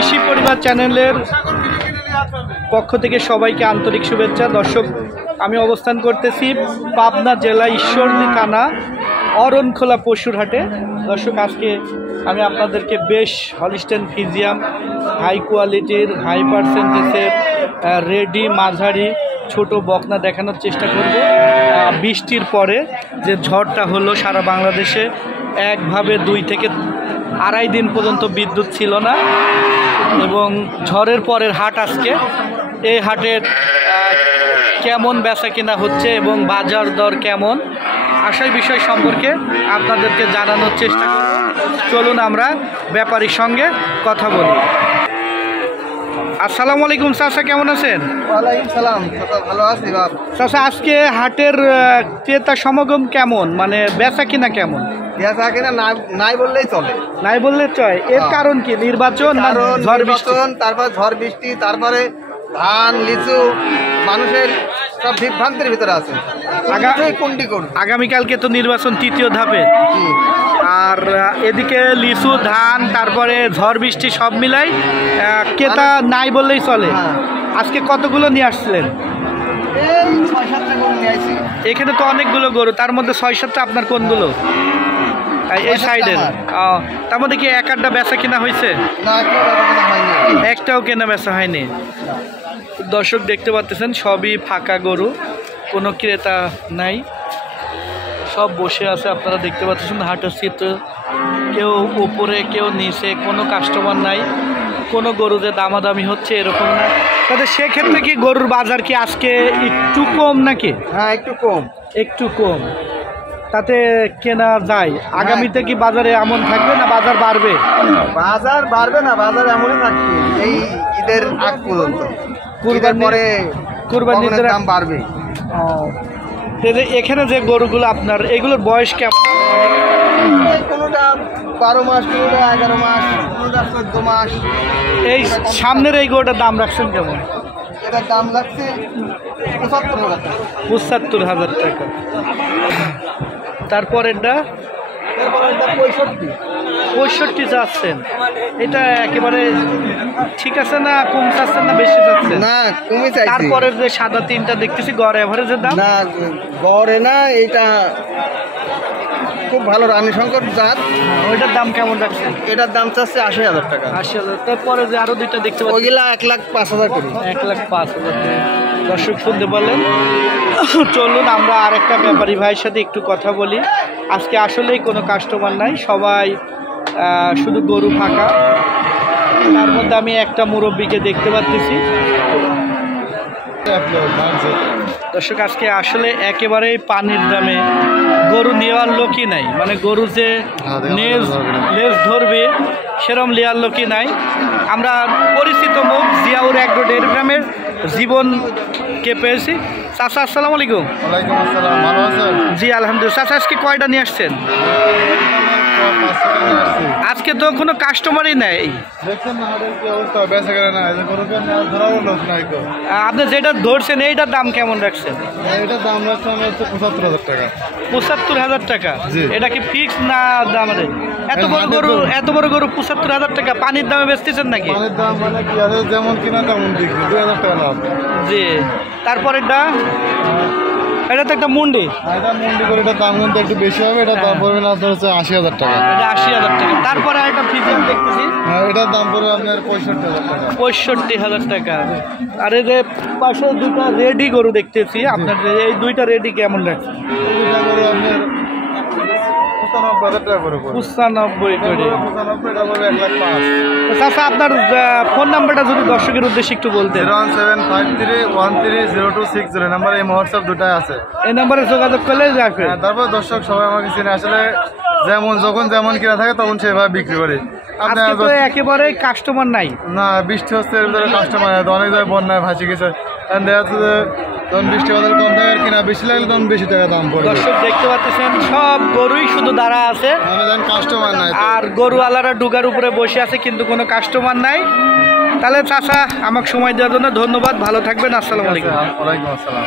কৃষি পরিবার চ্যানেলের পক্ষ থেকে সবাইকে আন্তরিক শুভেচ্ছা। দর্শক, আমি অবস্থান করতেছি পাবনা জেলা ঈশ্বরদী থানা অরণখোলা পশুর হাটে। দর্শক, আজকে আমি আপনাদেরকে বেশ হলিস্টেন ফিজিয়াম হাই কোয়ালিটির হাই পার্সেন্টেজের রেডি মাঝারি ছোট বকনা দেখানোর চেষ্টা করব। বৃষ্টির পরে যে ঝড়টা হলো সারা বাংলাদেশে, একভাবে 2 থেকে আড়াই দিন পর্যন্ত বিদ্যুৎ ছিল না, এবং ঝড়ের পরের হাট আজকে। এই হাটের কেমন বেচা কেনা হচ্ছে এবং বাজার দর কেমন, আশায় বিষয় সম্পর্কে আপনাদেরকে জানানোর চেষ্টা করব। চলুন আমরা ব্যাপারীর সঙ্গে কথা বলি। আসসালামু আলাইকুম চাচা, কেমন আছেন? ওয়ালাইকুম সালাম, ভালো আছি বাপ। চাচা, আজকে হাটের ক্রেতা সমাগম কেমন, মানে বেচা কিনা কেমন? বেচা কিনা নাই বললেই চলে। নাই বললে চয়। এর কারণ কি? নির্বাচন, ঝড় বৃষ্টি, তারপর ঝড় বৃষ্টি, তারপরে ধান লিচু, মানুষের সব বিভ্রান্তির ভিতরে আছে। আগামীকালকে তো নির্বাচন 3য় ধাপে, আর এদিকে লিচু ধান তারপরে ঝড় বৃষ্টি সব মিলাই ক্রেতা নাই বললেই চলে। আজকে কতগুলো নিয়ে আসছিলেন? এখানে তো অনেকগুলো গরু, তার মধ্যে 6-7টা আপনার কোনগুলো? এই সাইডের। তার মধ্যে কি এক আধটা বেচা কিনা হয়েছে? একটাও কেনা বেচা হয়নি। দর্শক, দেখতে পাচ্ছেন সবই ফাঁকা গরু, কোনো ক্রেতা নাই, সব বসে আছে। আপনারা দেখতে পাচ্ছেন হাটের চিত্র, কেউ উপরে কেউ নিচে, কোনো কাস্টমার নাই। কোনো গরু যে দামাদামি হচ্ছে এরকম না। তাহলে সেক্ষেত্রে কি গরুর বাজার কি আজকে একটু কম নাকি? হ্যাঁ, একটু কম। একটু কম, তাতে কেনা যায়। আগামীতে কি বাজারে এমন থাকবে না বাজার বাড়বে? বাজার বাড়বে না, বাজার এমনই থাকবে এই ঈদের আগ পর্যন্ত। কুরবানির দাম বাড়বে। এখানে যে গরুগুলো আপনার, এগুলোর বয়স কেমন? কোনোটা 12 মাস, কোনোটা 11 মাস, কোনোটা 14 মাস। এই সামনের এই গরুটার দাম রাখছেন কেমন? এটার দাম লাগছে 75,000 টাকা। তারপরেরটা 65 চাচ্ছেন। এটা একেবারে ঠিক আছে না, কম চাচ্ছেন না বেশি চাচ্ছেন? না, কমই চাইছি। তারপরের যে সাদা 3টা দেখতেছি গড় এভারেজের দাম? না, গড়ে না, এটা খুব ভালো রানী শঙ্কর জাত। ওইটার দাম কেমন রাখছেন? এটার দাম চাচ্ছে 80,000 টাকা। 80,000। তারপরে যে আরো 2টা দেখতে পাচ্ছি, ওইগুলা 1,05,000 করে। 1,05,000। দর্শক শুনতে বলেন। চলুন আমরা আরেকটা ব্যাপারী ভাইয়ের সাথে একটু কথা বলি। আজকে আসলেই কোনো কাস্টমার নাই, সবাই শুধু গরু ফাঁকা। তার মধ্যে আমি একটা মুরব্বীকে দেখতে পাচ্ছি। দর্শক, আজকে আসলে একেবারেই পানির দামে গরু নেওয়ার লোকই নাই, মানে গরু যে লেজ ধরবে সেরম নেওয়ার লোকই নাই। আমরা পরিচিত মুখ জিয়াউর এগ্রো ডেয়ারি ফার্মের জীবনকে পেয়েছি। চাচা, আসসালামু আলাইকুম। ওয়ালাইকুম আসসালাম, ভালো আছেন? জি আলহামদুলিল্লাহ। চাচা, আজকে কয়টা নিয়ে আসছেন? আজকে তো কোনো কাস্টমারই নেই। আপনি যেটা ধরছেন এইটার দাম কেমন রাখছেন? এটার দাম রাখছে 75,000 টাকা। 75,000 টাকা? এটা কি ফিক্স না দাম? এত বড় গরু 75,000 টাকা পানির দামে বেচতেছেন নাকি? পানির দাম মানে কি আছে, যেমন কিনা তেমন বিক্রি, 2,000 টাকা লাভ। জি। তারপর এটা তো একটা মুন্ডি। এটা মুন্ডি করে, এটার দাম কিন্তু একটু বেশি হবে। এটা দাম পড়বে না 80,000 টাকা। এটা 80,000 টাকা। তারপরে একটা ফিজিয়ান দেখতেছি, এটার দাম পড়বে আপনার 65,000 টাকা। 65,000 টাকা। আর এই যে পাশে 2টা রেডি গরু দেখতেছি আপনার, এই 2টা রেডি কেমন রাখছে? আপনার 95,000 টাকা করে। 95 করে। 95 এটা বলবে 1,05,000। আচ্ছা, আপনার ফোন নাম্বারটা যদি দর্শকের উদ্দেশ্যে একটু বলতেন। 01753130260 নাম্বার, এই হোয়াটসঅ্যাপ 2টাই আছে। এই নাম্বারে যোগাযোগ করলে যাবে। তারপর দর্শক সবাই আমাকে চিনে। আসলে যখন যেমন কিনা থাকে তখন সেভাবে বিক্রি করি। আজকে তো একেবারে কাস্টমার নাই। না, বৃষ্টি হচ্ছে, এর ভিতরে কাস্টমার অনেক জায়গায় বন্যায় ভাসি গেছে। দেখা যাচ্ছে যে তখন বৃষ্টি বাদল কম থাকে, কিনা বেশি লাগলে তখন বেশি টাকা দাম পড়ে। দর্শক দেখতে পাচ্ছেন সব গরুই শুধু দাঁড়া আছে, কাস্টমার নাই। আর গরুওয়ালারা ডুগার উপরে বসে আছে, কিন্তু কোনো কাস্টমার নাই। তাহলে চাচা, আমাকে সময় দেওয়ার জন্য ধন্যবাদ। ভালো থাকবেন। আসসালামু আলাইকুম। ওয়ালাইকুম আসসালাম।